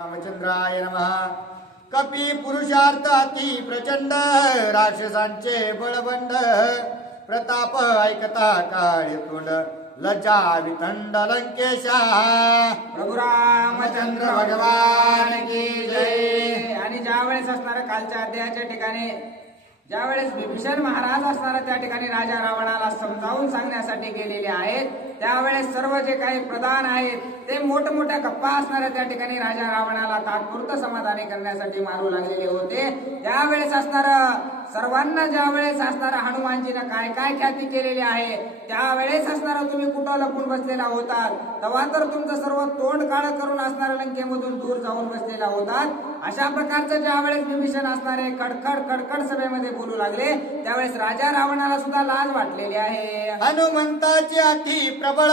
रामचंद्राय नमः. कपी पुरुषार्थाती प्रचंड राक्षसांचे बळबंड प्रताप ऐकता काळे तोंड लज्जा विथंड लंकेशा. प्रभू रामचंद्र भगवान की जय. आणि ज्यावेळेस असणाऱ्या कालच्या अध्यायाच्या ठिकाणी ज्यावेळेस विभीषण महाराज असणारा त्या ठिकाणी राजा रावणाला समजावून सांगण्यासाठी गेलेले आहेत, त्यावेळेस सर्व जे काही प्रधान आहेत ते मोठमोठ्या गप्पा असणाऱ्या त्या ठिकाणी राजा रावणाला तात्पुरतं समाधानी करण्यासाठी मारू लागलेले होते. त्यावेळेस असणार सर्वांना ज्यावेळेस असणारा हनुमानजीनं काय काय ख्याती केलेली आहे, त्यावेळेस असणारा तुम्ही कुठं लपून बसलेला होतात, तेव्हा तर तुमचं सर्व तोंड काळं करून असणाऱ्या लंकेमधून दूर जाऊन बसलेला होतात. अशा प्रकारचं ज्यावेळेस विभीषण असणारे कडकड कडकड सभेमध्ये बोलू लागले, त्यावेळेस राजा रावणाला सुद्धा लाज वाटलेली आहे. हनुमंताचे अति प्रबळ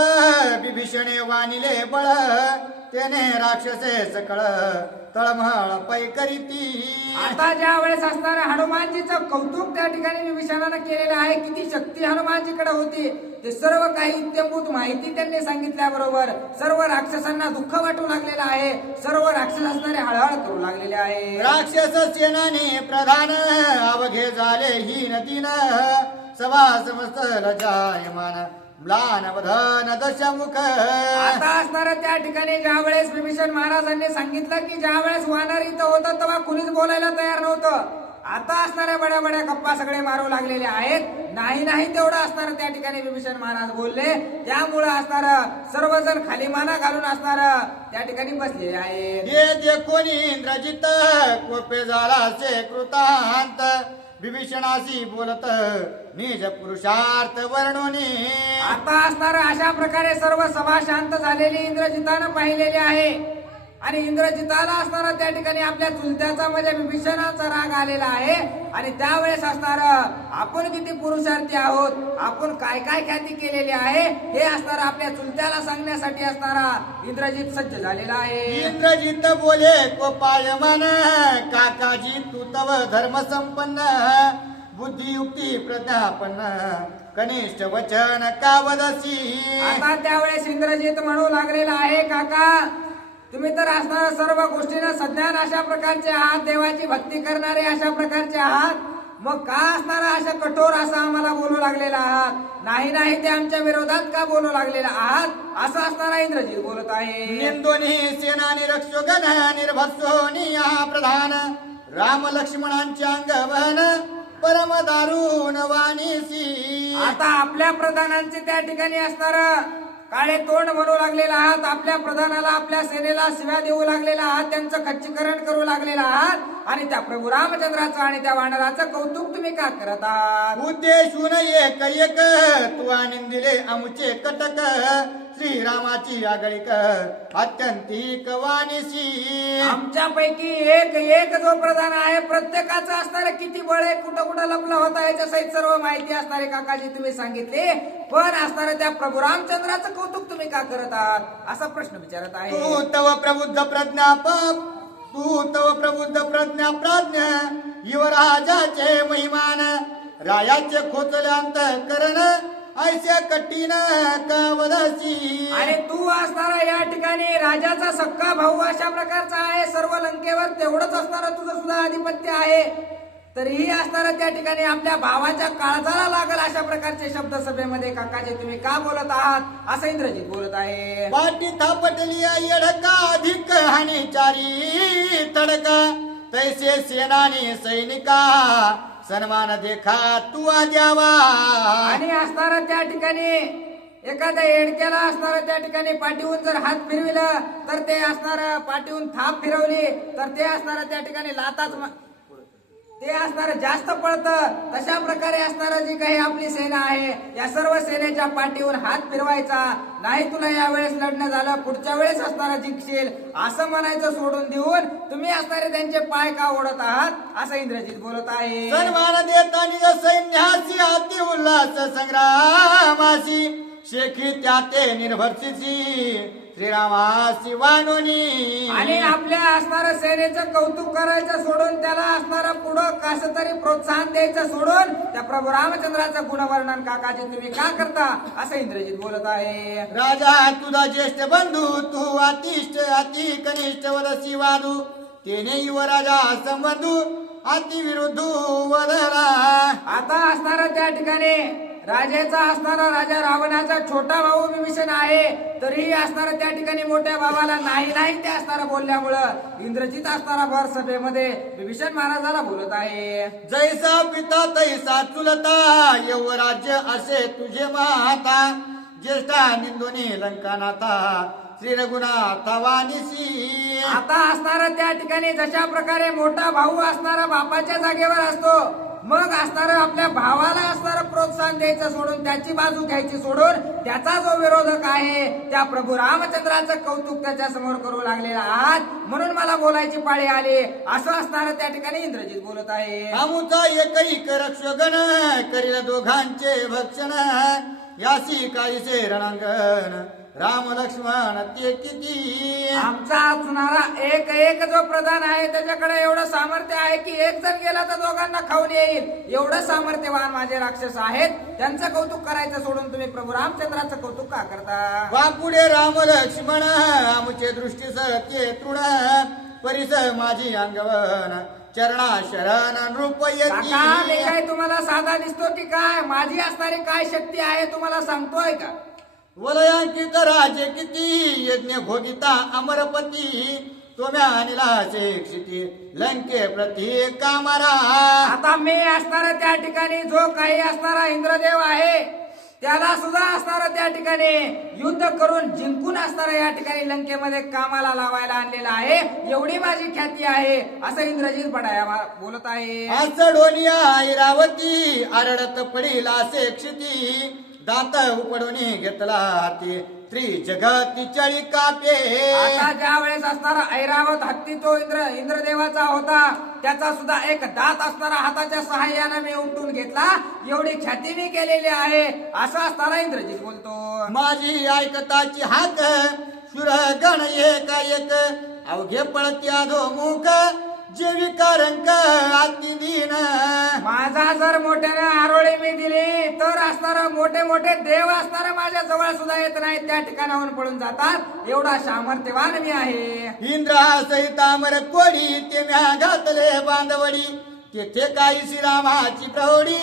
विभीषणे वानिले बळ त्याने राक्षसे सकळ तळमळ पै करीती. आता ज्या वेळेस असणाऱ्या हनुमानजीचं कौतुक त्या ठिकाणी विभीषणानं केलेलं आहे, किती शक्ती हनुमानजीकडे होती ते सर्व काही इत्यंभूत माहिती त्यांनी सांगितल्याबरोबर सर्व राक्षसांना दुःख वाटू लागलेलं आहे, सर्व राक्षस असणारे हळहळ करू लागलेले आहे. राक्षस सेनानी प्रधान अवघे झाले ही नदीन सभा समस्त लजायमान म्लान वधन दशमुख. आता असणाऱ्या त्या ठिकाणी ज्या वेळेस विभीषण महाराजांनी सांगितलं की ज्या वेळेस वानर इथं होतं तेव्हा कुणीच बोलायला तयार नव्हतं. आता असणाऱ्या बड्या बड्या गप्पा सगळे मारू लागलेले आहेत. नाही तेवढं असणार त्या ठिकाणी विभीषण महाराज बोलले, त्यामुळे असणार सर्वजण खाली माना घालून असणार त्या ठिकाणी बसलेले आहेत. जे कोणी इंद्रजित कोपे झाला से कृतांत विभीषणाशी बोलत निज पुरुषार्थ वर्णोनी. आता असणार अशा प्रकारे सर्व सभा शांत झालेली इंद्रजितानं पाहिलेली आहे आणि इंद्रजिताला असणारा त्या ठिकाणी आपल्या चुलत्याचा म्हणजे विभीषणाचा राग आलेला आहे. आणि त्यावेळेस असणार आपण किती पुरुषार्थी आहोत, आपण काय काय ख्याती केलेली आहे हे असणार आपल्या चुलत्याला सांगण्यासाठी असणारा इंद्रजित सज्ज झालेला आहे. इंद्रजित बोले कोपायमान काकाजी तू तव धर्म संपन्न बुद्धियुक्ती प्रज्ञापन्न कनिष्ठ वचन का वदसी. आता त्यावेळेस इंद्रजित म्हणू लागलेला आहे, काका तुम्ही तर असणाऱ्या सर्व गोष्टींना सज्ञान अशा प्रकारचे आहात, देवाची भक्ती करणारे अशा प्रकारचे आहात, मग का असणारा अशा कठोर असं आम्हाला बोलू लागलेला आहात, नाही ते आमच्या विरोधात का बोलू लागलेला आहात, असं असणारा इंद्रजित बोलत आहे. निंदोनी सेना निरक्षोगण निर्भत्सोनी प्रधान राम लक्ष्मणांचे अंगवहन परम दारुण वाणीसी. आता आपल्या प्रधानांचे त्या ठिकाणी असणार काळे तोंड म्हणू लागलेला आहात, आपल्या प्रधानाला आपल्या सेनेला शिव्या देऊ लागलेला आहात, त्यांचं खच्चीकरण करू लागलेला आहात आणि त्या प्रभू रामचंद्राचं आणि त्या वानराचं कौतुक तुम्ही का करत आहात. उद्देशून एक एक तू आनंदिले आमुचे कटक श्रीरामाची आगळीक अत्यंतिक वाणीसी. आमच्यापैकी एक जो प्रधान आहे प्रत्येकाचं असणारं किती बळ आहे, कुठं लपला होता याच्या सहित सर्व माहिती असणारे काकाजी तुम्ही सांगितले, पण असणारं त्या प्रभू रामचंद्राचं कौतुक तुम्ही का करत आहात असा प्रश्न विचारत आहे. तू तव प्रबुद्ध प्रज्ञा प्राज्ञ युवराजाचे महिमान रायाचे खोचले अंतःकरण ऐसे कठीण का वदसी. आणि तू असणारा या ठिकाणी राजाचा सक्का भाऊ अशा प्रकारचा आहे, सर्व लंकेवर तेवढंच असणारा तुझं सुद्धा आधिपत्य आहे, तरीही असणारा त्या ठिकाणी आपल्या भावाच्या काळजाला लागल अशा प्रकारचे शब्द सभेमध्ये काकाजी तुम्ही का बोलत आहात असं इंद्रजित बोलत आहे. पाटी थापटली येडका अधिक हानीचारी तडका तैसे सेनानी सैनिका सन्मान देखा तू द्यावा. आणि असणारा त्या ठिकाणी एखाद्या येडक्याला असणारा त्या ठिकाणी पाठीहून जर हात फिरविलं तर ते असणार पाठीहून थाप फिरवली तर ते असणार त्या ठिकाणी लाताच ते असणार जास्त पळतं. तशा प्रकारे असणारा जी काही आपली सेना आहे या सर्व सेनेच्या पाठीवर हात फिरवायचा नाही, तुला या वेळेस लढणं झालं पुढच्या वेळेस असणारा जिंकशील असं म्हणायचं सोडून देऊन तुम्ही असणारे त्यांचे पाय का ओढत आहात असं इंद्रजित बोलत आहे. सन्मान देता निज सैन्यासी अति उल्हास संग्रामासी शेखी त्या ते निर्भर्षीसी श्रीरामासी वानोनी आणि आपल्या असणाऱ्या सेनेचं कौतुक करायचं सोडून त्याला असणारा पुढं कसं तरी प्रोत्साहन द्यायचं सोडून त्या प्रभू रामचंद्राचं गुणवर्णन काकाजी तुम्ही का करता असं इंद्रजित बोलत आहे. राजा तुझा ज्येष्ठ बंधू तू अतिष्ठ अति कनिष्ठ वदसी वादू तेने युवराजा संबंधू अति विरुद्ध वदरा. आता असणारा त्या ठिकाणी राजाचा असणारा राजा रावणाचा छोटा भाऊ विभीषण आहे तरीही असणारा त्या ठिकाणी मोठ्या भावाला नाही नाही ते असणारा बोलल्यामुळं इंद्रजित असणारा भर सभेमध्ये विभीषण महाराजाला बोलत आहे. जैसा पिता तैसा चुलता यवराज्य असे तुझे माता ज्येष्ठा निंदोनी लंकानाथा श्री रघुनाथ वानिसी. आता असणारा त्या ठिकाणी जशा प्रकारे मोठा भाऊ असणारा बापाच्या जागेवर असतो मग असणारा आपल्या भावाला असणारा प्रोत्साहन द्यायचं सोडून त्याची बाजू घ्यायची सोडून त्याचा जो विरोधक आहे त्या प्रभू रामचंद्राचं कौतुक त्याच्या समोर करू लागलेला आहात म्हणून मला बोलायची पाळी आली असं असणारं त्या ठिकाणी इंद्रजित बोलत आहे. आमुचा एकैक रक्षगण करील दोघांचे भक्षण यासी काळीचे रणांगण राम लक्ष्मण ते किती. आमचा असणारा एक एक जो प्रधान आहे त्याच्याकडे एवढं सामर्थ्य आहे की एक जण गेला तर दोघांना खाऊन येईल एवढं सामर्थ्यवान माझे राक्षस आहेत त्यांचं कौतुक करायचं सोडून तुम्ही प्रभू रामचंद्राचं कौतुक का करता. बापुढे राम लक्ष्मण आमचे दृष्टीस ते तृण परिस माझी अंगवन चरणा शरण नृप काका मी काय तुम्हाला साधा दिसतो की काय माझी असणारी काय शक्ती आहे तुम्हाला सांगतोय का. वलयांकित राजे किती यज्ञ भोगिता अमरपती तुम्ही आणला क्षिती लंके प्रती कामारा. आता मी असणारा त्या ठिकाणी जो काही असणारा इंद्रदेव आहे त्याला सुद्धा असणारा त्या ठिकाणी युद्ध करून जिंकून असणारा या ठिकाणी लंकेमध्ये कामाला लावायला आणलेला आहे एवढी माझी ख्याती आहे असं इंद्रजित बडाया बोलत आहे. आचडोनिया ऐरावती आरडत पडील असे क्षिती दात उपडून घेतला ते त्रिजगती चळी कापे. आता ज्या वेळेस असणारा ऐरावत हत्ती तो इंद्रदेवाचा होता त्याचा सुद्धा एक दात असणारा हाताच्या सहाय्याने मी उपटून घेतला एवढी ख्यातीने केलेली आहे असं असणारा इंद्रजित बोलतो. माझी ऐकताची हाक सुरगण एका एक अवघे पळती अधोमुख जेविका रंग अति दीन. माझा जर मोठ्याने आरोळी मी दिली तर असणारा मोठे मोठे देव असणारा माझ्या जवळ सुद्धा येत नाहीत त्या ठिकाणाहून पळून जातात एवढा सामर्थ्यवान मी आहे. इंद्रा सहित अमर कोडी ते म्या घातले बांधवडी तेथे काही श्रीरामाची प्रौढी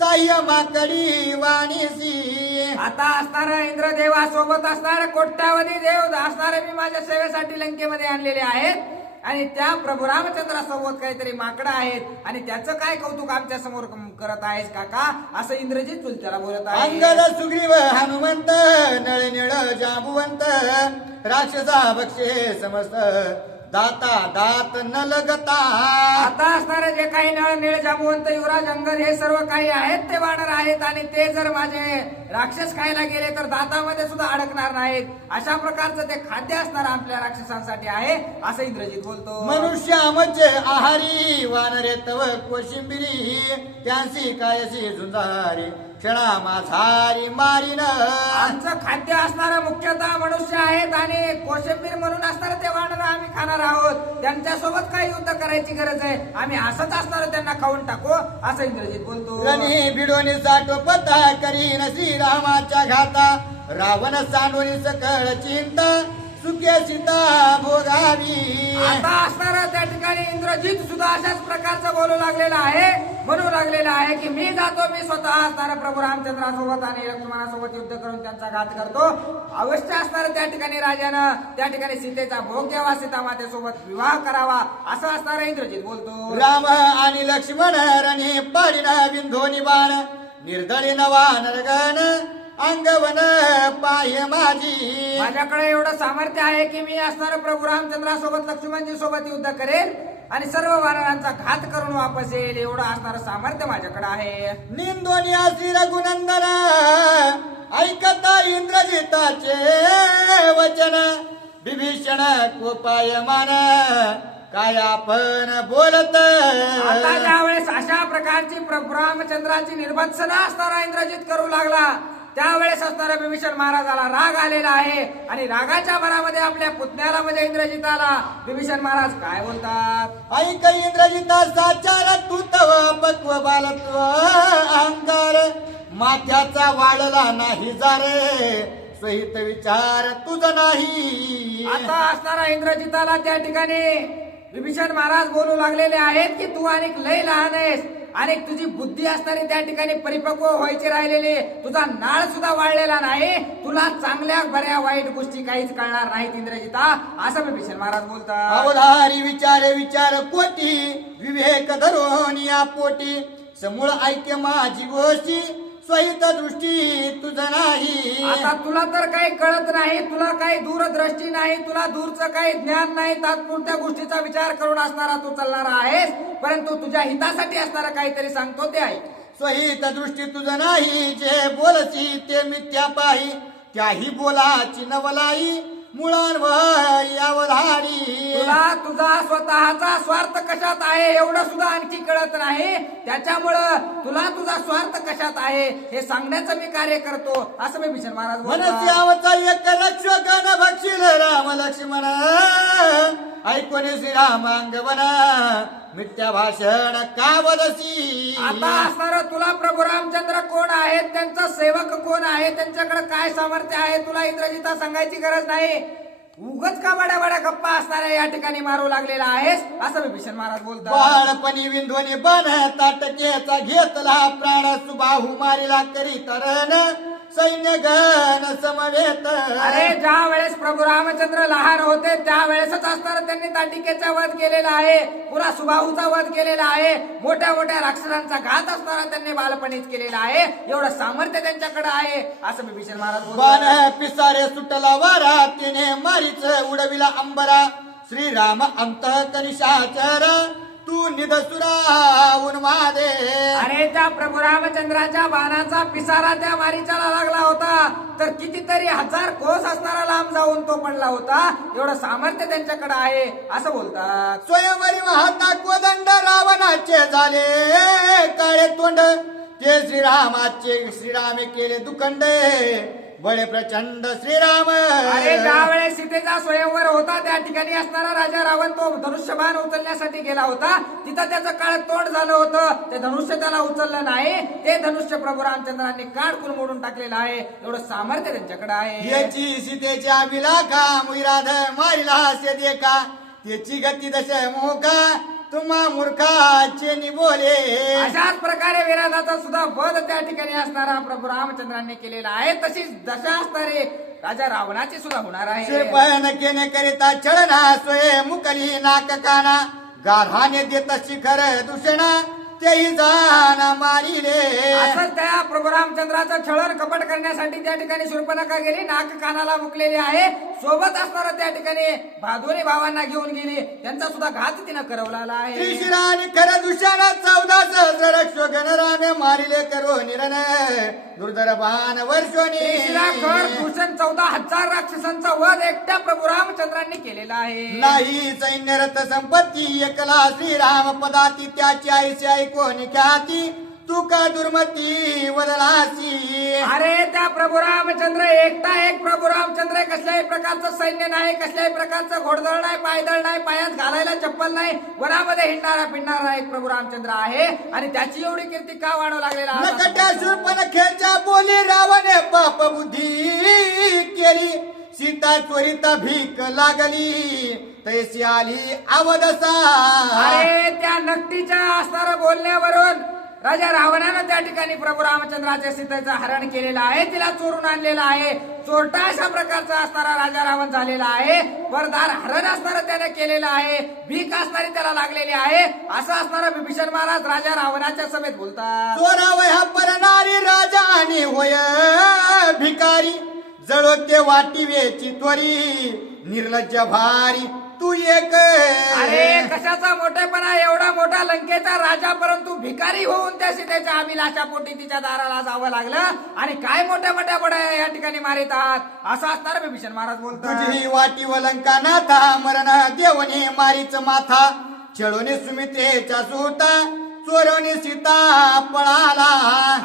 साह्य माकडी वाणीसी. आता असणारा इंद्रदेवा सोबत असणारा कोट्यावधी देव असणारे मी माझ्या सेवेसाठी लंकेमध्ये आणलेले आहेत आणि त्या प्रभू रामचंद्रासोबत काहीतरी माकडं आहेत आणि त्याचं काय कौतुक आमच्या समोर करत आहेस काका असं इंद्रजित चुलत्याला बोलत आहे. अंगद सुग्रीव हनुमंत नळ निळ जांबुवंत राक्षसा बक्षे समस्त दाता दात न लगता. आता असणारे जे काही नळ निळ जांबुवंत युवराज अंगद हे सर्व काही आहेत ते वानर आहेत आणि ते जर माझे राक्षस खायला गेले तर दातामध्ये सुद्धा अडकणार नाहीत अशा प्रकारचं ते खाद्य असणार आपल्या राक्षसांसाठी आहे असं इंद्रजित बोलतो. मनुष्यामध्ये आहारी वानरे तव कोशिंबिरी त्यांसी कायसी झुंजारी क्षणा माझारी मारीन. आमचं खाद्य असणारा मुख्यतः मनुष्य आहेत आणि कोशिंबीर म्हणून असणार ते वानर आम्ही खाणार आहोत त्यांच्यासोबत काय युद्ध करायची गरज आहे आम्ही असंच असणार त्यांना खाऊन टाकू असं इंद्रजित बोलतो. रणी भिडोनी साठोपता करीन श्रीरामाच्या घाता रावण सांडोनी सकळ चिंता सुखे सीता भोगावी. आता असणारा त्या ठिकाणी इंद्रजित सुद्धा अशाच प्रकारचं बोलू लागलेला आहे म्हणू लागलेला आहे की मी जातो मी स्वतः असणारा प्रभू रामचंद्रासोबत आणि लक्ष्मणासोबत युद्ध करून त्यांचा घात करतो अवश्य असणारा त्या ठिकाणी राजानं त्या ठिकाणी सीतेचा भोग घ्यावा सीता मातेसोबत विवाह करावा असं असणारा इंद्रजित बोलतो. राम आणि लक्ष्मण रणी पाडिन बिंधोनी बाण निर्दळी नवा नरगण अंगवन पाय माझी. माझ्याकडे एवढं सामर्थ्य आहे की मी असणारा प्रभू रामचंद्रासोबत लक्ष्मणजी सोबत युद्ध करेल आणि सर्व वानरांचा घात करून वापस येईल एवढं असणारं सामर्थ्य माझ्याकडे आहे. निंदोनिया श्री रघुनंदन ऐकता इंद्रजिताचे वचन विभीषण कोपायमान काय आपण बोलत. आता ज्या वेळेस अशा प्रकारची प्रभू रामचंद्राची निर्भत्सना असणारा इंद्रजित करू लागला त्यावेळेस असणाऱ्या विभीषण महाराजाला राग आलेला आहे आणि रागाच्या भरामध्ये आपल्या पुतण्याला म्हणजे इंद्रजिताला विभीषण महाराज काय बोलतात? ऐक इंद्रजिता साचार तू तव पक्व बालत्व अहंकार माथ्याचा वाढला नाही जा रे सहित विचार तुझ नाही. आता असणारा इंद्रजिताला त्या ठिकाणी विभीषण महाराज बोलू लागलेले आहेत की तू अनेक लय लहान आहेस आणि तुझी बुद्धी असणारी त्या ठिकाणी परिपक्व व्हायची राहिलेली, तुझा नाळ सुद्धा वाढलेला नाही, तुला चांगल्या बऱ्या वाईट गोष्टी काहीच कळणार नाहीत इंद्रजिता, असं विभीषण महाराज बोलतात. अवधारी विचार विचार कोटी विवेक धरून या पोटी समूळ ऐक्य माझी गोष्टी स्वहित दृष्टी तुझ नाही. आता तुला तर काही कळत नाही, तुला काही दूरदृष्टी नाही, तुला दूरचं काही ज्ञान नाही, तात्पुरत्या गोष्टीचा विचार करून असणारा तू चालणारा आहेस, परंतु तुझ्या हितासाठी असणारा काहीतरी सांगतो ते आहे. स्वहित दृष्टी तुझ नाही जे बोलसी ते मिथ्या पाही त्याही बोलाची नवलाई मुळांवर अवधारी. तुला तुझा स्वतःचा स्वार्थ कशात आहे एवढं सुद्धा आणखी कळत नाही, त्याच्यामुळं तुला तुझा स्वार्थ कशात आहे हे सांगण्याचं मी कार्य करतो, असं मी विभीषण महाराज बोलतात. मनस्यावचा एक रक्षकन बक्षील राम लक्ष्मण ऐकून श्रीराम अंगवन मिथ्या भाषण का वदसी. आता असणार तुला प्रभू रामचंद्र कोण आहेत, त्यांचा सेवक कोण आहे, त्यांच्याकडे काय सामर्थ्य आहे, तुला इंद्रजिता सांगायची गरज नाही, उगच का बड्या बड्या गप्पा असणाऱ्या या ठिकाणी मारू लागलेला आहेस, असं विभीषण महाराज बोलतात. बाळपणी विंधोनी बन ताटकेचा घेतला प्राण सुबाहू मारिला करी तरण सैन्य गण समवेत. अरे ज्या वेळेस प्रभू रामचंद्र लहान होते त्यावेळेसच असणार त्यांनी ताटिकेचा वध केलेला आहे, पुरा सुबाहूचा वध केलेला आहे, मोठ्या मोठ्या राक्षसांचा घात असणारा त्यांनी बालपणीच केलेला आहे, एवढं सामर्थ्य त्यांच्याकडे आहे, असं विभीषण महाराज बोलतात. बाण पिसारे सुटला वारा तिने मारीच उडविला अंबरा श्रीराम अंतःकनिशाचर तू निधसुरा उन्मादे. अरे त्या प्रभू रामचंद्राच्या बाणाचा पिसारा त्या मारीच्याला लागला होता तर कितीतरी हजार कोस असणारा लांब जाऊन तो पडला होता, एवढं सामर्थ्य त्यांच्याकडे आहे, असं बोलतात. स्वयंवरी वाहता कोदंड रावणाचे झाले काळे तोंड ते श्रीरामे केले दुखंडे बळे प्रचंड श्रीराम. अरे ज्यावेळेस सीतेचा स्वयंवर होता त्या ठिकाणी असणारा राजा रावण तो धनुष्यबाण उचलण्यासाठी गेला होता, तिथं त्याचं काळ तोंड झालं होतं, ते धनुष्य त्याला उचललं नाही, ते धनुष्य प्रभू रामचंद्रांनी काढून मोडून टाकलेलं आहे, एवढं सामर्थ्य त्यांच्याकडे आहे. याची सीतेच्या विलाका मुराध मारिला से देखा त्याची गती दश मोका तुम्हा मूर्खाचे निबोले. अशाच प्रकारे विराधाचा सुद्धा वध त्या ठिकाणी असणारा प्रभू रामचंद्रांनी केलेला आहे, तशीच दशा असणारे राजा रावणाची सुद्धा होणार आहे. श्रीपयन केने करिता चळना स्वय मुकली नाक काना गाधाने देत शिखर दूषणा तेही जाना मारिले. असंच त्या प्रभू रामचंद्राचं छळण कपट करण्यासाठी त्या ठिकाणी शूर्पणखा गेली, नाक कानाला मुकलेली आहे, सोबत असणारा त्या ठिकाणी दोन्ही भावांना घेऊन गेली, त्यांचा सुद्धा घात तिनं करवलेला आहे. त्रिशिरानी खर दूषण 14 सहस्र रक्षो गणरामे मारिले करो निरन दुर्धर बाण वर्षोनी. खर दूषण 14,000 राक्षसांचा वध एकट्या प्रभू रामचंद्रांनी केलेला आहे. नाही सैन्य रथ संपत्ती एकला श्रीराम पदाती त्याची आईशी कोणी ख्याती तू का दुर्मती वदलासी. अरे त्या प्रभू रामचंद्र एकटा एक प्रभू रामचंद्र कसल्याही प्रकारचं सैन्य नाही, कसल्याही प्रकारचं घोडदळ नाही, पायदळ नाही, पायात घालायला चप्पल नाही, वनामध्ये हिंडणारा पिंडणारा एक प्रभू रामचंद्र आहे आणि त्याची एवढी कीर्ती का वाढवू लागलेला. नकट्या शूर्पणखेच्या बोली रावणे पाप बुद्धी केली सीता त्वरित भीक लागली तैसी आली अवदसा. अरे त्या नकटीच्या असणाऱ्या बोलण्यावरून राजा रावणानं त्या ठिकाणी प्रभू रामचंद्राच्या सीतेचं हरण केलेलं आहे, तिला चोरून आणलेलं आहे, चोरटा अशा प्रकारचा असणारा राजा रावण झालेला आहे, वरदार हरण असणारं त्याने केलेलं आहे, भीक असणारी त्याला लागलेली आहे, असं असणारा विभीषण महाराज राजा रावणाच्या समेत बोलतात. चोरावया परनारी राजा आणि होय भिकारी जळो ते वाटिवेची त्वरी निर्लज्ज भारी तू एक. अरे कशाचा मोठेपणा, एवढा मोठा लंकेचा राजा परंतु भिकारी होऊन त्या सीतेच्या अभिलाषा पोटी तिच्या दाराला जावं लागलं आणि काय मोठ्या मोठ्या बड्या या ठिकाणी मारित आहात, असं असणार विभीषण महाराज बोलतात. तुझी वाटी व लंका नाथा मरण देवने मारीच माथा चळोने सुमित्रेच्या सुता चोरवणी सीता पळाला.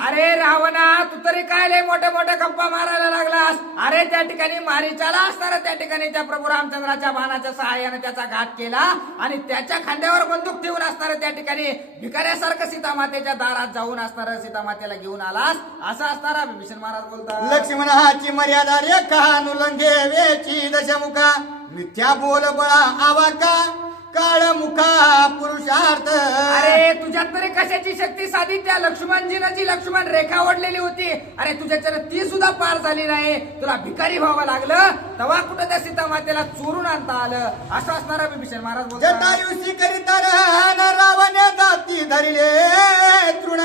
अरे रावणा, तू तरी काय लय मोठे मोठे गप्पा मारायला लागलास. अरे त्या ठिकाणी मारीचाला असणारा त्या ठिकाणी त्या प्रभू रामचंद्राच्या बाणाच्या सहाय्याने त्याचा घात केला आणि त्याच्या खांद्यावर बंदूक ठेवून असणारा त्या ठिकाणी भिकाऱ्यासारखं सीतामातेच्या दारात जाऊन असणारा सीतामातेला घेऊन आलास असं असणारा विभीषण महाराज बोलतात. लक्ष्मणाची मर्यादा रेखा नुलंघे वेची दशमुखा मिथ्या बोल बळा आवाका काळ मुखा पुरुषार्थ. अरे तुझ्यात तरी कशाची शक्ती साधी त्या लक्ष्मणजीनं जी लक्ष्मण रेखा ओढलेली होती. अरे तुझ्याच्यानं ती सुद्धा पार झाली नाही. तुला भिकारी व्हावं लागलं तेव्हा कुठं त्या सीतामातेला चोरून आणता आलं असं असणारा विभीषण महाराज बोलतात. जटायुषी करिता रावण जाती धरिले तृण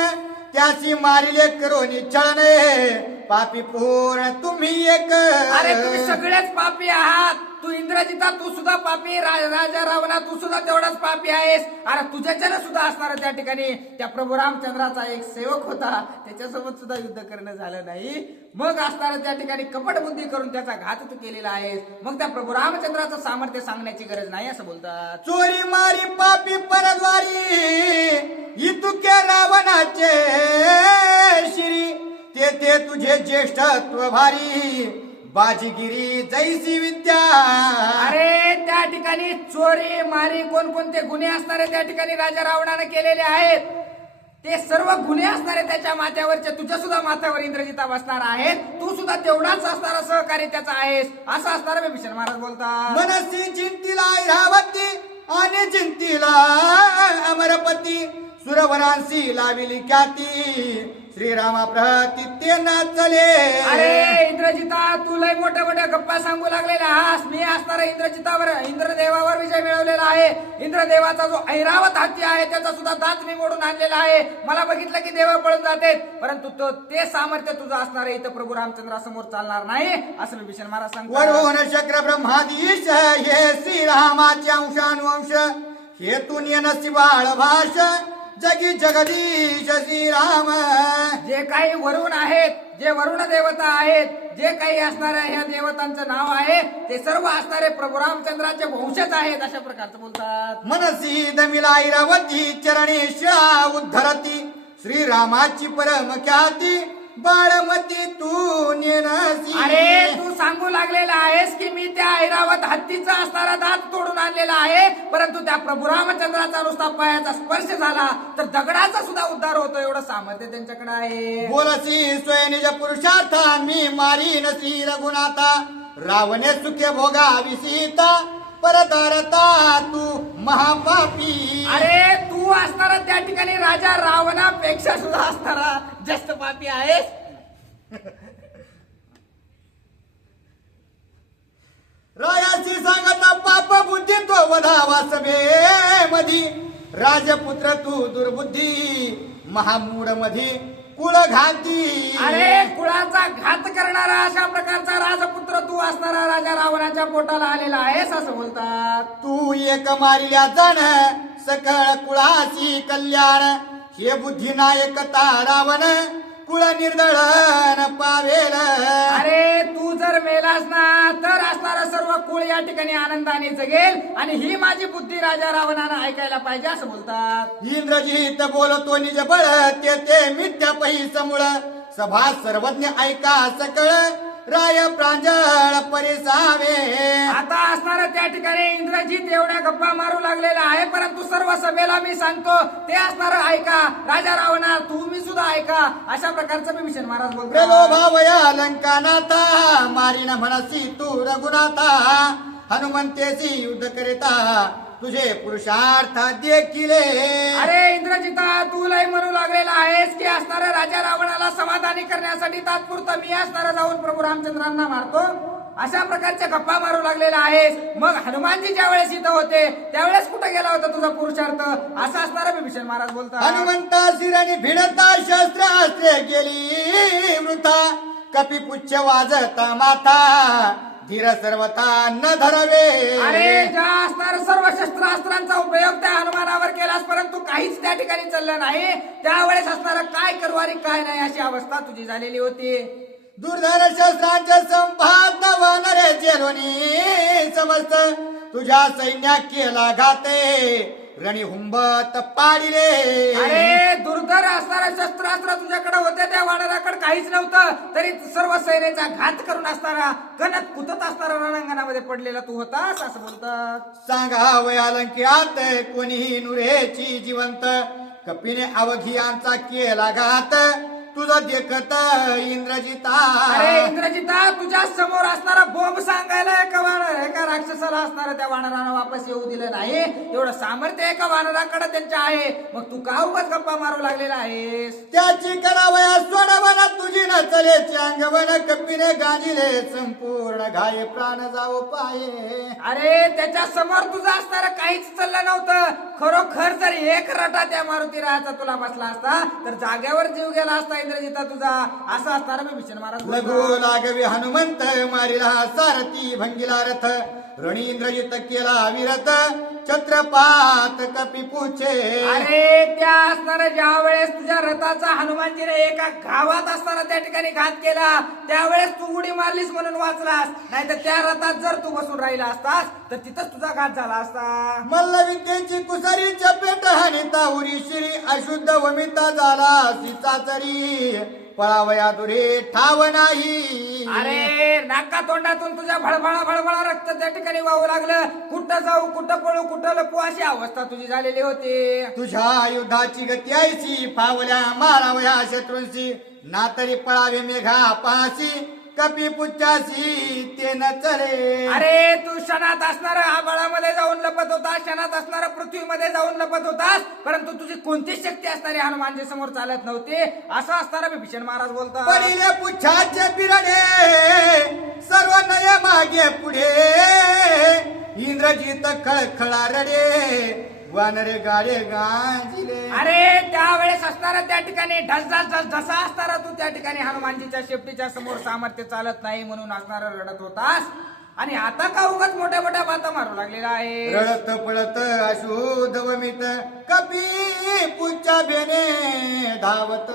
त्याची मारिले करोनी छळणे पापी पूर्ण तुम्ही एक. अरे तुम्ही सगळेच पापी आहात. तू इंद्रजिता तू सुद्धा पापी, राजा रावणा तू सुद्धा तेवढाच पापी आहेस. अरे तुझ्याच्यानं सुद्धा असणारा त्या ठिकाणी त्या प्रभू रामचंद्राचा एक सेवक होता, त्याच्यासोबत सुद्धा युद्ध करणं झालं नाही. मग असणारा त्या ठिकाणी कपट बुद्धी करून त्याचा घात तू केलेला आहेस. मग त्या प्रभू रामचंद्राचं सामर्थ्य सांगण्याची गरज नाही असं बोलतात. चोरी मारी पापी परद्वारी इतुके रावणाचे श्री ते तुझे ज्येष्ठत्व भारी बाजीगिरी जैसी विद्या. अरे त्या ठिकाणी चोरी मारी कोणकोणते गुन्हे असणारे त्या ठिकाणी राजा रावणाने केलेले आहेत. ते सर्व गुन्हे असणारे त्याच्या माथ्यावरचे तुझ्या सुद्धा माथ्यावर इंद्रजिता बसणार आहेत. तू सुद्धा तेवढाच असणारा सहकारी त्याचा आहेस असं असणारा विभीषण महाराज बोलतात. मनसी चिंतीला ऐरावती आणि चिंतीला अमरपती सुरवरांशी लाविली ख्याती श्रीरामा प्रती ते नाचले. अरे इंद्रजिता तू लय मोठ्या मोठ्या गप्पा सांगू लागलेला आहास. मी असणारा इंद्रजितावर इंद्रदेवावर विजय मिळवलेला आहे. इंद्रदेवाचा जो ऐरावत हत्ती आहे त्याचा सुद्धा दात मी मोडून आणलेला आहे. मला बघितलं की देव पळून जाते, परंतु तो ते सामर्थ्य तुझं असणार इथं प्रभू रामचंद्रासमोर चालणार नाही असं विभीषण महाराज सांगतात. वरुण शक्र ब्रह्मादीश हे श्रीरामाचे अंशानुवंश हे तू नशिबाळ भाष जगी जगदीश श्रीराम. जे काही वरुण आहेत, जे वरुण देवता आहेत, जे काही असणाऱ्या ह्या देवतांचं नाव आहे ते सर्व असणारे प्रभू रामचंद्राचे वंशज आहेत अशा प्रकारचं बोलतात. मनसी दमिला ऐरावती चरणी शिळा उद्धरती श्रीरामाची परम ख्याती बाळमती तू नेनसी. अरे तू सांगू लागलेला आहेस की मी त्या ऐरावत हत्तीचा असणारा दात तोडून आणलेला आहे, परंतु त्या प्रभू रामचंद्राचा नुसता पायाचा स्पर्श झाला तर दगडाचा सुद्धा उद्धार होतो एवढं सामर्थ्य त्यांच्याकडे आहे. बोलसी स्वयनिज पुरुषार्था मी मारी नसी रघुनाथा रावणे सुखे भोगा विसीता परतरता तू महापापी. अरे तू असणारा त्या ठिकाणी राजा रावणापेक्षा सुद्धा असणारा जास्त पापी आहेस. रायाची सांगता पाप बुद्धी तो वधावा सभे मधी राजपुत्र तू दुर्बुद्धी महामूढ मधी कुळ घाती. अरे कुळाचा घात करणारा अशा प्रकारचा राजपुत्र तू असणारा राजा रावणाच्या पोटाला आलेला आहेस असं बोलतात. तू एक मारिल्या जण सकळ कुळाची कल्याण हे बुद्धी नायकता रावण कुळ निर्दळन पावेल. अरे तू जर मेलास ना तर असणारा सर्व कुळ या ठिकाणी आनंदाने जगेल आणि ही माझी बुद्धी राजा रावणानं ऐकायला पाहिजे असं बोलतात. इंद्रजित बोलतो निज बळ ते मिथ्या पैसमुळ सभा सर्वज्ञ ऐका सकळ राय प्रांजळ परिसावे. आता असणारा त्या ठिकाणी इंद्रजित एवढ्या गप्पा मारू लागलेला आहे, परंतु सर्व सभेला मी सांगतो ते असणारं ऐका. राजा रावणा तुम्ही सुद्धा ऐका अशा प्रकारचं विभीषण महाराज बोलतो. भावया लंकानाथा मारीन म्हणसी तू रघुनाथा हनुमंतेशी युद्ध करिता तुझे पुरुषार्थ देखील. अरे इंद्रजिता तू लय म्हणू लागलेला आहेस की असणाऱ्या राजा रावणाला समाधानी करण्यासाठी तात्पुरतं मी असणारा जाऊन प्रभू रामचंद्रांना मारतो अशा प्रकारच्या गप्पा मारू लागलेला आहेस. मग हनुमानजी ज्या वेळेस इथं होते त्यावेळेस कुठे गेला होता तुझा पुरुषार्थ असं असणारा विभीषण महाराज बोलतात. हनुमंता शिराने भिडता शस्त्र अस्त्रे गेली वृथा कपिपुच्छ वाजता माथा धीर सर्वथा न धरावे. अरे ज्या असणाऱ्या सर्व शस्त्रास्त्रांचा उपयोग त्या हनुमानावर केलास परंतु काहीच त्या ठिकाणी चाललं नाही. त्यावेळेस असणारा काय करू आणि काय नाही अशी अवस्था तुझी झालेली होती. दुर्धर शस्त्रांचे संपात वानरे जेलोनी समस्त तुझ्या सैन्यात केला घाते रणी हुंबत पाडिले. अरे दुर्धर असणारा शस्त्रास्त्र तुझ्याकडे होते, त्या वानराकडे काहीच नव्हतं, तरी सर्व सैन्याचा घात करून असणारा, कणत कुतत असणारा रणांगणामध्ये पडलेला तू होतास असं बोलतात. सांगावय अलंक्यात कोणीही नुरेची जिवंत, कपीने अवघियांचा केला घात, तुझं देखत इंद्रजिता. अरे इंद्रजिता, तुझ्या समोर असणारा बोंब सांगायला एका राक्षसाला असणारा त्या वानरानं वापस येऊ दिलं नाही, एवढं सामर्थ्य एका वानराकडे त्यांच्या आहे, मग तू का उगाच गप्पा मारू लागलेला आहेस? त्याची करावया सोडवण तुझी न चलेची अंगवण, कपीने गाजिले संपूर्ण घाये प्राण जावो पाये. अरे त्याच्या समोर तुझं असणारं काहीच चाललं नव्हतं, खरोखर जर एक रटा त्या मारुती राहायचा तुला बसला असता तर जाग्यावर जीव गेला असता इंद्रजिता तुझा, असं असताना मी विष्णू महाराज लघु लागवी हनुमंत, मारिला सारथी भंगिला रथ, रणी इंद्रजित केला विरत, छत्रपात कपी पूछे. अरे त्या असणाऱ्या ज्या वेळेस तुझ्या रथाचा हनुमानजीने एका गावात असताना त्या ठिकाणी घात केला, त्यावेळेस तू उडी मारलीस म्हणून वाचलास, नाही तर त्या रथात जर तू बसून राहिला असतास तर तिथंच तुझा घात झाला असता. मल्लविद्येची कुसरी चपेट हानिता उरी श्री अशुद्ध वमिता झाला सीचाचरी, पळावया दुरे ठाव नाही. अरे नाका तोंडातून तुझ्या भळभळा भळभळा रक्त त्या ठिकाणी वाहू लागलं, कुठं जाऊ कुठं पळू कुठं लपू अशी अवस्था तुझी झालेली होती. तुझ्या युद्धाची गती ऐसी, फावल्या मारावया शत्रूंशी, ना तरी पळावे मेघा पासी, कपी पुच्चासी ते न चले. अरे तू क्षणात असणारा आबाळामध्ये जाऊन लपत होतास, क्षणात असणारा पृथ्वीमध्ये जाऊन लपत होतास, परंतु तुझी कोणतीच शक्ती असणारी हनुमानजी समोर चालत नव्हती, असं असताना विभीषण महाराज बोलतात. पडिले पुच्छाचे बिरडे सर्व नये मागे पुढे, इंद्रजित खळखळा रडे, वानरे गाडे गांजिले. अरे त्यावेळेस असणारा त्या ठिकाणी ढसा असणारा तू त्या ठिकाणी हनुमानजीच्या शेपटीच्या समोर सामर्थ्य चालत नाही म्हणून असणारा रडत होतास, आणि आता का उगाच मोठ्या मोठ्या बाता मारू लागलेला आहे. रडत पळत अशुद्ध वमित, कपी पुच्चा भेने धावत,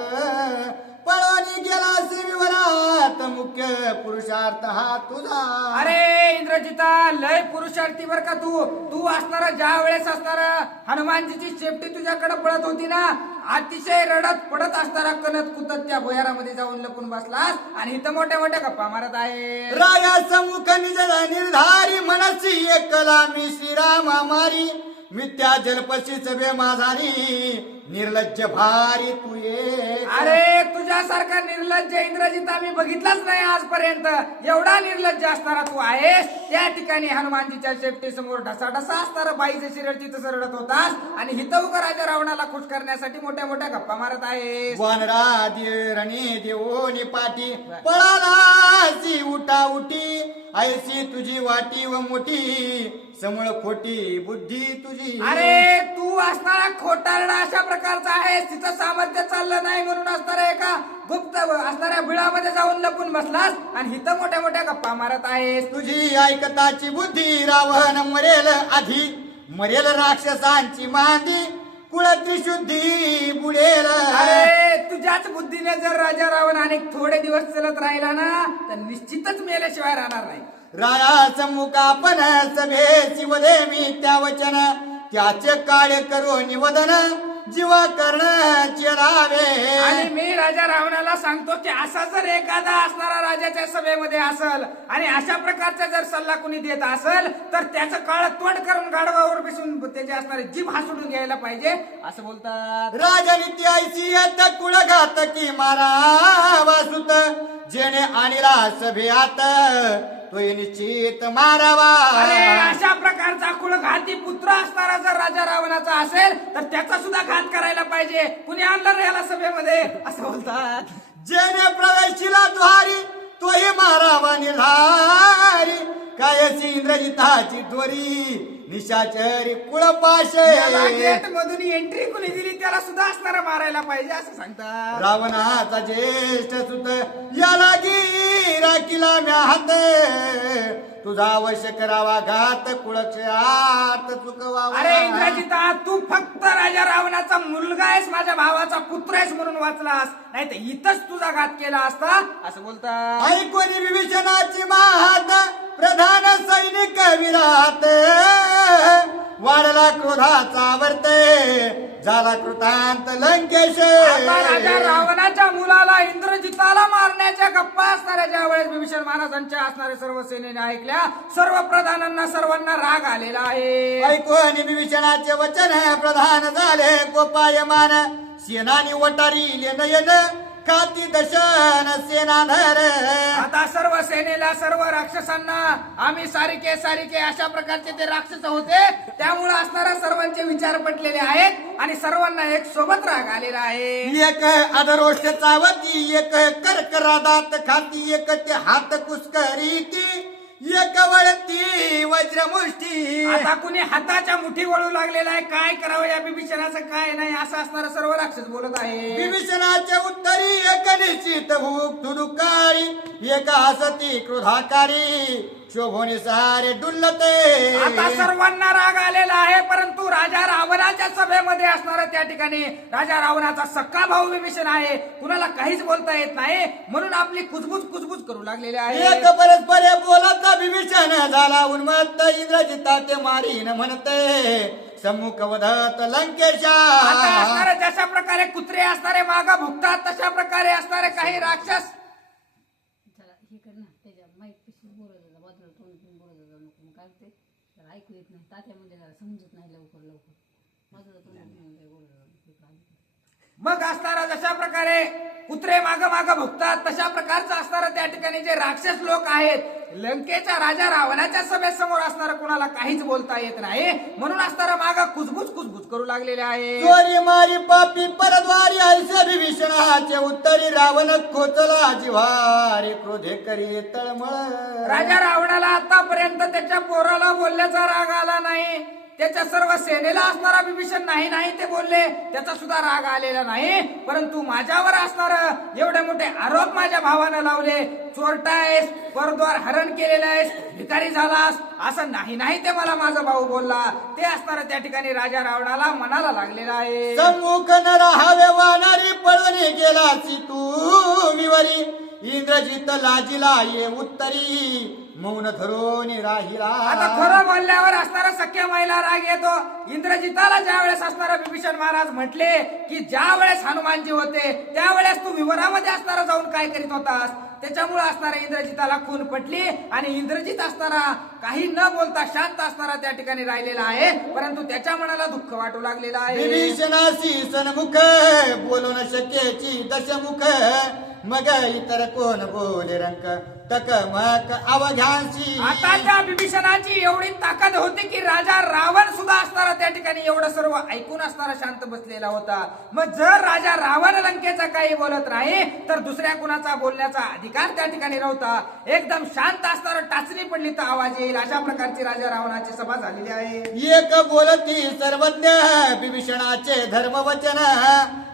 पळवणी गेला शिवरात, मुख्य पुरुषार्थ हा तुझा. अरे इंद्रजिता, लय पुरुषार्थी बर का तू असणारा ज्या वेळेस असणारा हनुमानजीची शेपटी तुझ्याकडे पळत होती ना, अतिशय रडत पडत असणारा कणत कुतत त्या भुयारामध्ये जाऊन लपून बसलास आणि इथं मोठ्या मोठ्या गप्पा मारत आहे. राया समुख निज निर्धारी, मनसी एकला मी श्रीरामा मारी, मिथ्या जलपशी सभे माझारी, निर्लज्ज भारी तू ये. अरे तुझ्यासारखा निर्लज्ज इंद्रजित आम्ही बघितलाच नाही आजपर्यंत, एवढा निर्लज्ज असणारा तू आहेस. त्या ठिकाणी हनुमानजीच्या शेपटी समोर ढसाढसा असणारा बाईचे शिरडची तसं रडत होतास, आणि हित उगा राजा रावणाला खुश करण्यासाठी मोठ्या मोठ्या गप्पा मारत आहेस. वानरा रणी देवोनी पाठी, पळाला उठा उठी, ऐसी तुझी वाटी व मोठी, समळ खोटी बुद्धी तुझी. अरे तू असणारा खोटारडा अशा प्रकारचा आहेस, तिचं सामर्थ्य चाललं नाही म्हणून असणारा एका गुप्त असणाऱ्या बिळामध्ये जाऊन लपून बसलास आणि हिथं मोठ्या मोठ्या गप्पा मारत आहेस. तुझी ऐकताची बुद्धी, रावण मरेल आधी, मरेल राक्षसांची मांदी, कुळ त्रिशुद्धी बुडेल. अरे तुझ्याच बुद्धीने जर राजा रावण अनेक थोडे दिवस चलत राहिला ना तर निश्चितच मेल्याशिवाय राहणार नाही. राया सम्मुखापन सभेची वदे मी त्या वचन, त्याचे काळे करो निवदन, जीवा कर्ण चिरावे. आणि मी राजा रावणाला सांगतो की असा जर एखादा असणारा राजाच्या सभेमध्ये असल आणि अशा प्रकारचा जर सल्ला कुणी देत असेल तर त्याचं काळ तोड करून गाढवावर बसून त्याचे असणारे जीभ हासुडून घ्यायला पाहिजे असं बोलतात. राजनीती ऐसी येत कुळ घातकी मारा वासुत, जेणे आणला सभेत तो निश्चित मारावा. अरे अशा प्रकारचा कुळघाती पुत्र असणारा जर राजा रावणाचा असेल तर त्याचा सुद्धा घात करायला पाहिजे. कुणी आणलं रे याला सभेमध्ये असं बोलतात. जेणे प्रवेशिला द्वारी तोही मारावा निर्धारी, कायसी इंद्रजिताची द्वरी निशाचरी कुळपाशे. गेट मधून एंट्री कुणी दिली त्याला सुद्धा असणारा मारायला पाहिजे असं सांगतात. रावणाचा ज्येष्ठ सुत याला गिरा किला म्या हात, तुझा अवश्य करावा घात कुळक्षयात चुकवावा. अरे इंद्रजिता, तू फक्त राजा रावणाचा मुलगा आहेस, माझ्या भावाचा पुत्र आहेस म्हणून वाचलास, नाही तर इथंच तुझा घात केला असता असं बोलतात. ऐकोनी विभीषणाची महात, प्रधान सैनिक विरात, वाढला क्रोधाचा वर्ते झाला कृतांत लंकेश. आता राजा रावणाच्या मुलाला इंद्रजिताला मारण्याच्या गप्पा असणाऱ्या ज्या वेळेस विभीषण महाराजांच्या असणाऱ्या सर्व सेनेने ऐकल्या, सर्व प्रधानांना सर्वांना राग आलेला आहे. ऐकून विभीषणाचे वचन प्रधान झाले कोपायमान. सेनानी वटारी नयन खाती दशन सेनाधर. आता सर्व सेनेला सर्व राक्षसांना आम्ही सारिके सारिके अशा प्रकारचे ते राक्षस होते, त्यामुळे असणाऱ्या सर्वांचे विचार पटलेले आहेत आणि सर्वांना एक सोबत राग आलेला आहे. एक अधरोष्ट चावती, एक कर्करादात खाती, एक ते हात कुस्करीती, एक वळती वज्रमुष्टी. आता कुणी हाताच्या मुठी वळू लागलेला आहे, काय करावं या बिभीषणाचं काय नाही असं असणारा सर्व राक्षस बोलत आहे. विभीषणाच्या उत्तरी एक निश्चित भूक तुडुकारी, एक हसती क्रोधाकारी शोभोनी सारे डुल्लते. आता सर्वांना राग आलेला आहे, परंतु राजा रावणाच्या सभेमध्ये असणारा त्या ठिकाणी राजा रावणाचा सक्का भाऊ विभीषण आहे. कुणाला काहीच बोलता येत नाही, म्हणून आपली कुजबुज करू लागलेले आहे. एक परस्पर बोलत विभीषण झाला उन्मत्त, इंद्रजिता ते मारीन म्हणते सम्मुख वधत लंकेशा. आता असणारे जशा प्रकारे कुत्रे असणारे मागा भुगतात, तशा प्रकारे असणारे काही राक्षस हे कर ना त्याच्या माईक पिशी बोलत होता बाजूला तोंड घेऊन बोलत होता नको मग काय ते त्याला ऐकू येत नाही तात्या म्हणजे जरा समजत नाही लवकर बाजूला तोंड घेऊन बोलत होता. मग असणारा जशा प्रकारे कुत्रे माग भुगतात, तशा प्रकारचं असणारं त्या ठिकाणी जे राक्षस लोक आहेत, लंकेच्या राजा रावणाच्या सभेसमोर असणारं कोणाला काहीच बोलता येत नाही, म्हणून असणारं माग कुजबुज करू लागलेले आहे. चोरी मारी पापी परद्वारी ऐसे विभीषणाचे उत्तरी रावण खोचला जिव्हारी क्रोधे करी तळमळ. राजा रावणाला आतापर्यंत त्याच्या पोराला बोलण्याचा राग आला नाही, त्याच्या सर्व सेनेला असणारा विभीषण नाही ते बोलले, त्याचा सुद्धा राग आलेला नाही, परंतु माझ्यावर असणार एवढे मोठे आरोप माझ्या भावानं लावले, चोरटा आहेस, परद्वार हरण केलेला आहेस, भिकारी झालास, असं नाही ते मला माझा भाऊ बोलला, ते असणार त्या ठिकाणी राजा रावणाला मनाला लागलेला आहे. सम्मुख न राहावे वानारी पळून गेला तू विवरी, इंद्रजित लाजिला ये उत्तरी मौन धरून राहिला. आता खरं बोलल्यावर असणारा सख्या महिला राग येतो. इंद्रजिताला ज्या वेळेस असणारा विभीषण महाराज म्हटले की ज्या वेळेस हनुमानजी होते त्यावेळेस तू विवरामध्ये असणारा जाऊन काय करीत होतास, त्याच्यामुळे असणाऱ्या इंद्रजिताला खून पटली आणि इंद्रजित असणारा काही न बोलता शांत असणारा त्या ठिकाणी राहिलेला आहे, परंतु त्याच्या मनाला दुःख वाटू लागलेलं आहे. विभीषणाशी सन्मुख बोलू न शक्यची दशमुख, मग इतर कोण बोले रंक टकमक अवघ्यांशी. आता त्या विभीषणाची एवढी ताकद होती की राजा रावण सुद्धा असणारा त्या ठिकाणी एवढं सर्व ऐकून असणारा शांत बसलेला होता. मग जर राजा रावण लंकेचा काही बोलत नाही तर दुसऱ्या कुणाचा बोलण्याचा अधिकार त्या ठिकाणी नव्हता. एकदम शांत असणारा टाचणी पडली तर आवाज येईल, अशा प्रकारची राजा रावणाची सभा झालेली आहे. एक बोलती सर्वज्ञ विभीषणाचे धर्मवचन,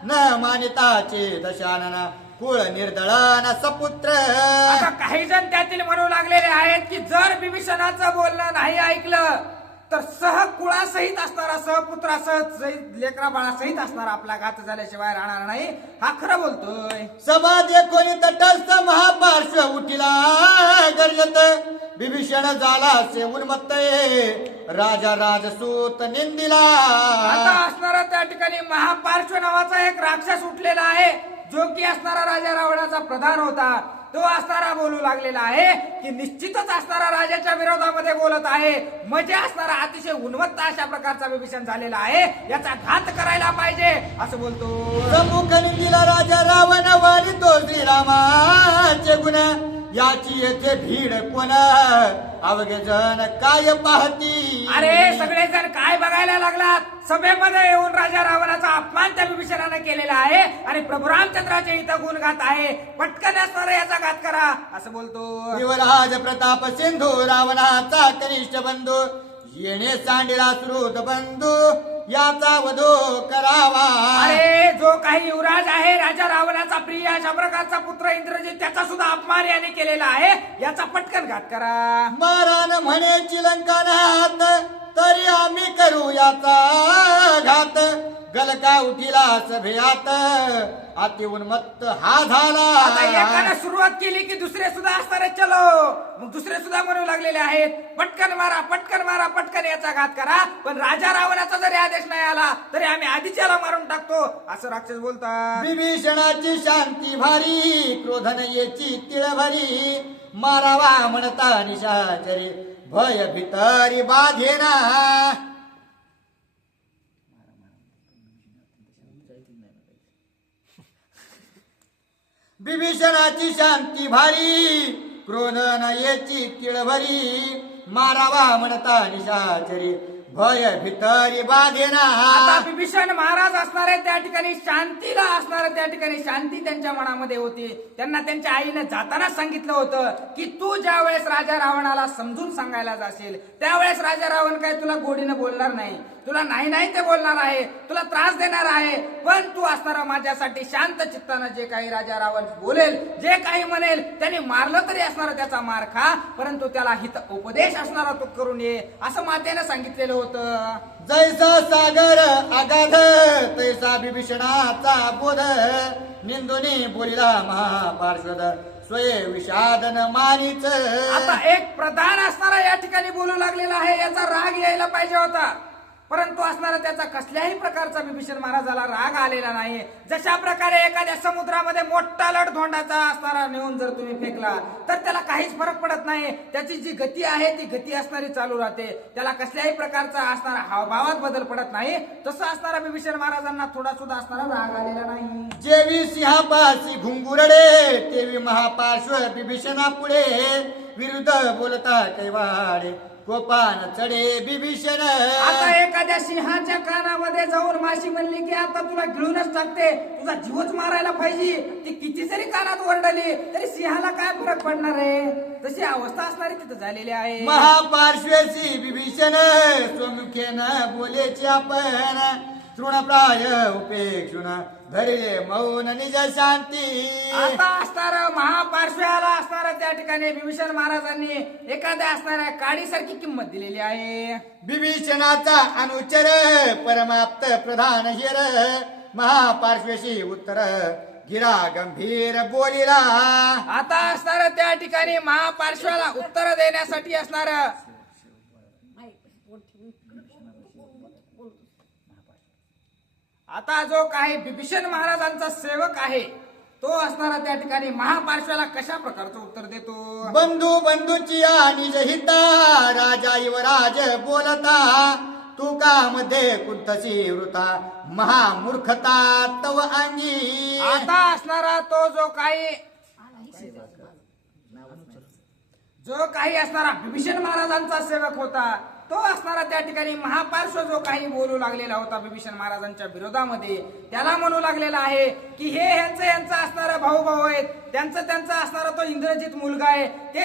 न मानिताचे दशानन कुळ निर्दळन सपुत्र. आता काही जण त्यातील म्हणू लागलेले आहेत की जर विभीषणाचं बोलणं नाही ऐकलं तर सहकुळासहित असणारा, सहपुत्रासहित, लेकरा बाळासहित असणारा आपला घात झाल्याशिवाय राहणार नाही, हा खरं बोलतोय. सभा देखोनी तटस्थ महापार्श्व उठिला गर्जत, विभीषण झाला से उन्मत्त राजा राजसूत निंदिला. आता असणारा त्या ठिकाणी महापार्श्व नावाचा एक राक्षस उठलेला आहे, जो की असणारा राजा रावणाचा प्रधान होता. तो असणारा बोलू लागलेला आहे की निश्चितच असणारा राजाच्या विरोधामध्ये बोलत आहे, म्हणजे असणारा अतिशय उन्मत्त अशा प्रकारचा विभीषण झालेला आहे, याचा घात करायला पाहिजे असं बोलतो. प्रमुख निंदिला राजा रावण वालितो श्रीरामाचे गुण, याची येथे भीड कोण अवघे जण काय पाहती. अरे सगळेजण काय बघायला लागलात, सभेमध्ये येऊन राजा रावणाचा अपमान त्या विभीषणाने केलेला आहे आणि प्रभू रामचंद्राचे इथं गुण गात आहे, पटकन असणारा याचा घात करा असं बोलतो. युवराज प्रताप सिंधू रावणाचा कनिष्ठ बंधू, येणे सांडिला श्रुत बंधू, याचा वधू करावा. अरे जो काही युवराज आहे राजा रावणाचा प्रिय अशा प्रकारचा पुत्र इंद्रजित, त्याचा सुद्धा अपमान याने केलेला आहे, याचा पटकन घात करा. मारान म्हणे चिलंकानात, तरी आम्ही करू याचा घात, गलका उठिला सभेत अति उन्मत्त हा आता झाला. एकानं सुरुवात केली की दुसरे सुद्धा असणारे चलो, मग दुसरे सुद्धा म्हणू लागलेले आहेत पटकन मारा पटकन मारा पटकन याचा घात करा. पण राजा रावणाचा जरी आदेश नाही आला तरी आम्ही आधीच याला मारून टाकतो असं राक्षस बोलतात. विभीषणाची शांती भारी क्रोधन येची तिळ भरी मारावा म्हणता निशाचरी भय भितरी बाधेना. विभीषणाची शांती भारी क्रोधन येची तिळ भरी मारावा म्हणता निशाचरी भय भितरी बाधेना. आता विभीषण महाराज असणारे त्या ठिकाणी शांतीला असणारे त्या ठिकाणी शांती त्यांच्या मनामध्ये होती. त्यांना त्यांच्या आईने जाताना सांगितलं होतं की तू ज्या वेळेस राजा रावणाला समजून सांगायला जाशील त्यावेळेस राजा रावण काय तुला गोडीनं बोलणार नाही, तुला नाही नाही ते बोलणार आहे, तुला त्रास देणार आहे. पण तू असणारा माझ्यासाठी शांत चित्तानं जे काही राजा रावण बोलेल जे काही म्हणेल त्यांनी मारलं तरी असणार त्याचा मार खा, परंतु त्याला हित उपदेश असणारा तो करून ये असं मातेनं सांगितलेलं होतं. जैसा सागर अगाध तैसा विभीषणाचा बोध निंदुनी बोलिला महापार्श्वद स्वये विषादन मानीच. आता एक प्रधान असणारा या ठिकाणी बोलू लागलेला आहे, याचा राग यायला पाहिजे होता, परंतु असणारा त्याचा कसल्याही प्रकारचा विभीषण महाराजाला राग आलेला नाही. जशा प्रकारे एखाद्या समुद्रामध्ये मोठा लढधोंडाचा असणारा नेऊन जर तुम्ही फेकला तर त्याला काहीच फरक पडत नाही, त्याची जी गती आहे ती गती असणारी चालू राहते, त्याला कसल्याही प्रकारचा असणारा हावभावात बदल पडत नाही. तसं असणारा विभीषण महाराजांना थोडा सुद्धा असणारा राग आलेला नाही. जेवी सिंहापासी घुंगुरडे तेवी महापार्श्व विभीषणा पुढे विरुद्ध बोलता कैवाडे कोपान चढे विभीषण. आता एखाद्या सिंहाच्या कानामध्ये जाऊन माशी म्हणली की आता तुला गिळूनच टाकते, तुझा जीवच मारायला पाहिजे, ती किती जरी कानात ओरडली तरी सिंहाला काय फरक पडणार आहे, तशी अवस्था असणारी तिथं झालेली आहे. महापार्श्वेशी विभीषण स्वमुखेन बोलेचे आपण तृणप्राय उपेक्षुन धरिले मौन निज शांती. आता असणारं महापार्श्व्याला असणारं त्या ठिकाणी विभीषण महाराजांनी एखाद्या असणाऱ्या काडीसारखी किंमत दिलेली आहे. विभीषणाचा अनुचर परमाप्त प्रधान हिर महापार्श्वेशी उत्तर गिरा गंभीर बोलिला. आता असणारं त्या ठिकाणी महापार्श्व्याला उत्तर देण्यासाठी असणारं आता जो काही विभीषण महाराजांचा सेवक आहे तो असणारा त्या ठिकाणी महापार्श्व्याला कशा प्रकारचं उत्तर देतो. बंधू बंधूची निज हिता राजा युवराज बोलता तू का मध्ये कुंतसी वृता महामूर्खता तव अंगी. आता असणारा तो जो काही असणारा विभीषण महाराजांचा सेवक होता तो असणारा त्या ठिकाणी महापार्श्व जो काही बोलू लागलेला होता विभीषण महाराजांच्या विरोधामध्ये त्याला म्हणू लागलेला आहे की हे यांचा असणारा भाऊ भाऊ आहेत, त्यांचा असणारा तो इंद्रजित मुलगा आहे, ते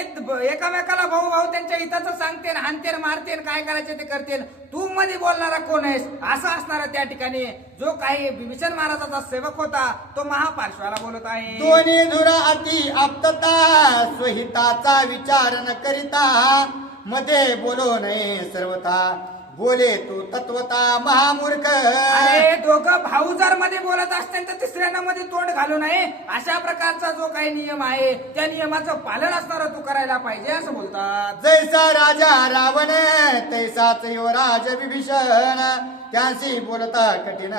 एकामेकाला भाऊ भाऊ त्यांच्या हिताचं सांगते हानते मारते काय करायचे ते करते, तू मध्ये बोलणारा कोण आहेस असं असणारा त्या ठिकाणी जो काही विभीषण महाराजाचा सेवक होता तो महापार्श्वाला बोलत आहे. दोन्ही धुरा अति आप्तता स्वहिताचा विचार न करिता मध्ये बोलो नये सर्वथा बोले तू तत्वता महामूर्ख. अरे दोघं भाऊ जर मध्ये बोलत असतील तर तिसऱ्यांना मध्ये तोंड घालू नये अशा प्रकारचा जो काही नियम आहे त्या नियमाचं पालन असणारं तू करायला पाहिजे असं बोलतात. जैसा राजा रावण तैसाच युवराज विभीषण त्यांशी बोलता कठीण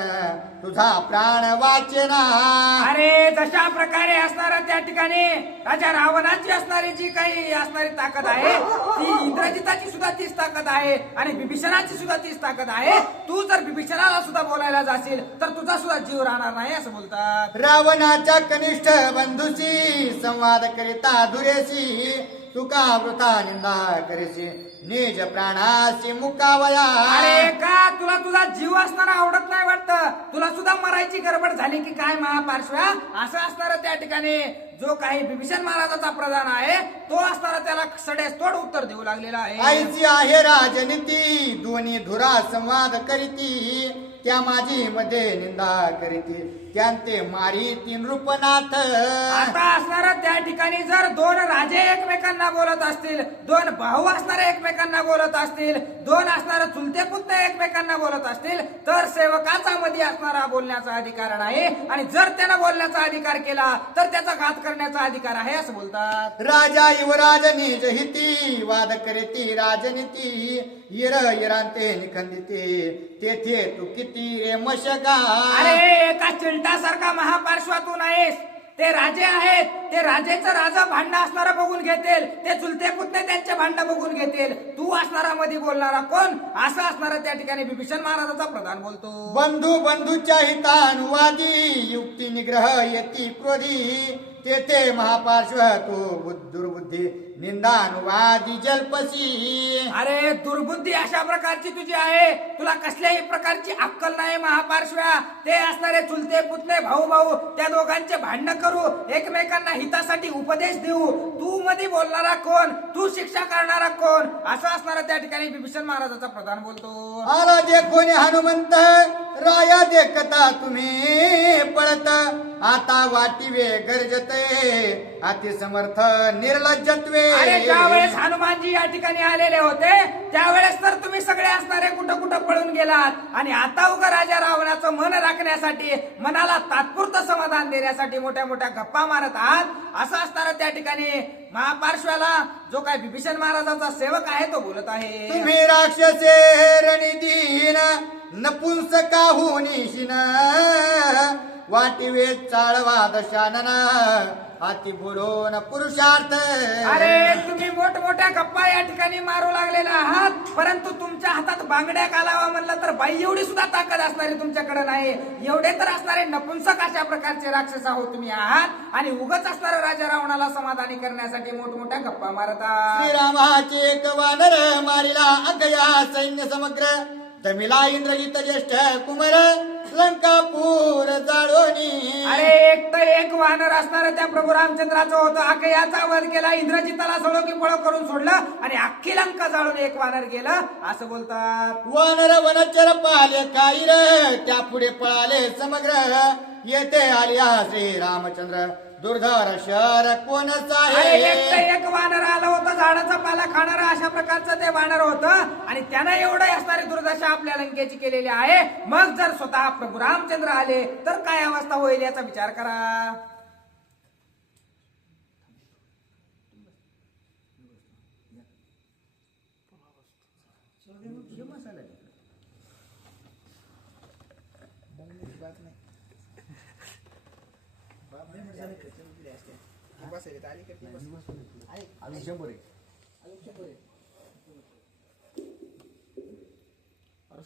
तुझा प्राण वाचेना. अरे जशा प्रकारे असणारा त्या ठिकाणी राजा रावणाची असणारी जी काही असणारी ताकद आहे ती इंद्रजिताची सुद्धा तीच ताकद आहे आणि विभीषणाची सुद्धा तीच ताकद आहे. तू जर विभीषणाला सुद्धा बोलायला जाशील तर तुझा सुद्धा जीव राहणार नाही असं बोलतात. रावणाच्या कनिष्ठ बंधूशी संवाद करिता धुरेशी तुका वृथा निंदा करेशी निज प्राणाशी मुकावया. अरे का तुला तुझा जीव असणारा आवडत नाही वाटतं, तुला सुद्धा मरायची गडबड झाली की काय महापार्श्वा असं असणारं त्या ठिकाणी जो काही विभीषण महाराजाचा प्रधान आहे तो असणारा त्याला सडेस तोड उत्तर देऊ लागलेला आहे. आईची आहे राजनीती दोन्ही धुरा संवाद करीती त्या माझी मध्ये निंदा करीती त्यांते मारी तीन रूपनाथ. आता असणारा त्या ठिकाणी जर दोन राजे एकमेकांना बोलत असतील, दोन भाऊ असणारे एकमेकांना बोलत असतील, दोन असणारे चुलते पुतणे एकमेकांना बोलत असतील, तर सेवकाचा मध्ये असणारा बोलण्याचा अधिकार नाही, आणि जर त्यानं बोलण्याचा अधिकार केला तर त्याचा घात करण्याचा अधिकार आहे असं बोलतात. राजा युवराज निज हिती वाद करीती राजनीती इर इरांते निखंदिते तेथे तू किती रे मशका. अरे एका चिलटासारखा महापार्श्वातून आहेस. ते राजे आहेत, ते राजेचं राजा भांडण असणारा बघून घेतील, ते चुलते पुतणे त्यांचे भांडण बघून घेतील. तू असणारा मध्ये बोलणारा कोण असं असणारा त्या ठिकाणी विभीषण महाराजाचा प्रधान बोलतो. बंधू बंधूच्या हितानुवादी युक्ती निग्रह येती क्रोधी तेथे महापार्श्व तू दुर्बुद्धी निंदानुवादी जल्पसी. अरे दुर्बुद्धी अशा प्रकारची तुझी आहे, तुला कसल्याही प्रकारची अक्कल नाही महापार्श्व्या. ते असणारे चुलते पुतणे भाऊ भाऊ त्या दोघांचे भांडण करू, एकमेकांना हितासाठी उपदेश देऊ. तू मध्ये बोलणारा कोण, तू शिक्षा करणारा कोण असं असणारा त्या ठिकाणी विभीषण महाराजाचा प्रधान बोलतो. आला देखोने हनुमंत राया देखता तुम्ही पळत आता वाटिवे गरजते अति समर्थ निर्लज्जत्वे. अरे ज्यावेळेस हनुमानजी या ठिकाणी आलेले होते त्यावेळेस तर तुम्ही सगळे असणारे कुठं कुठं पळून गेलात, आणि आता उगा राजा रावणाचं मन राखण्यासाठी, मनाला तात्पुरतं समाधान देण्यासाठी मोठ्या मोठ्या गप्पा मारत आहात असं असणारा त्या ठिकाणी महापार्श्वाला जो काय विभीषण महाराजाचा सेवक आहे तो बोलत आहे. तुम्ही राक्षसे रणिदीन नपुंसकाहुनीशीन वाटिवे चाळवा दशानन अति बोलून पुरुषार्थ. अरे तुम्ही मोठमोठ्या गप्पा या ठिकाणी मारू लागलेला आहात, परंतु तुमच्या हातात बांगड्या घालावा म्हणलं तर बाई एवढी सुद्धा ताकद असणारी तुमच्याकडे नाही. एवढे तर असणारे नपुंसक अशा प्रकारचे राक्षस आहोत तुम्ही आहात, आणि उगाच असणारे राजा रावणाला समाधानी करण्यासाठी मोठमोठ्या गप्पा मारतात. श्रीरामाचे एक वानर मारिला अगया सैन्य समग्र तमिला इंद्रजित ज्येष्ठ कुमार लंकापूर जाळोनी. अरे एक तर एक वानर असणार त्या प्रभू रामचंद्राचं होतं, अकयाचा वध केला, इंद्रजिताला सळो की पळो करून सोडलं, आणि अख्खी लंका जाळून एक वानर गेलं असं बोलतात. वानर वनचर पाले काईर त्या पुढे पळाले समग्र येथे आलिया श्री रामचंद्र दुर्धर शहर कोणच अरे एक तर आहे. एक वानर आलं होतं, झाडाचा पाला खाणारा अशा प्रकारचं ते वानर होतं, आणि त्यानं एवढं असणारी दुर्दशा आपल्या लंकेची केलेली आहे. मग जर स्वतः प्रभू रामचंद्र आले तर काय अवस्था होईल याचा विचार करा.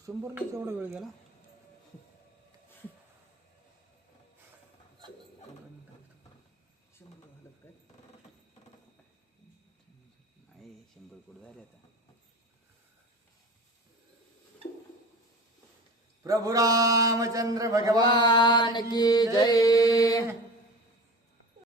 शंभर नाही एवढा वेळ गेला. शंभर कोटी झाले आता. प्रभु रामचंद्र भगवान की जय.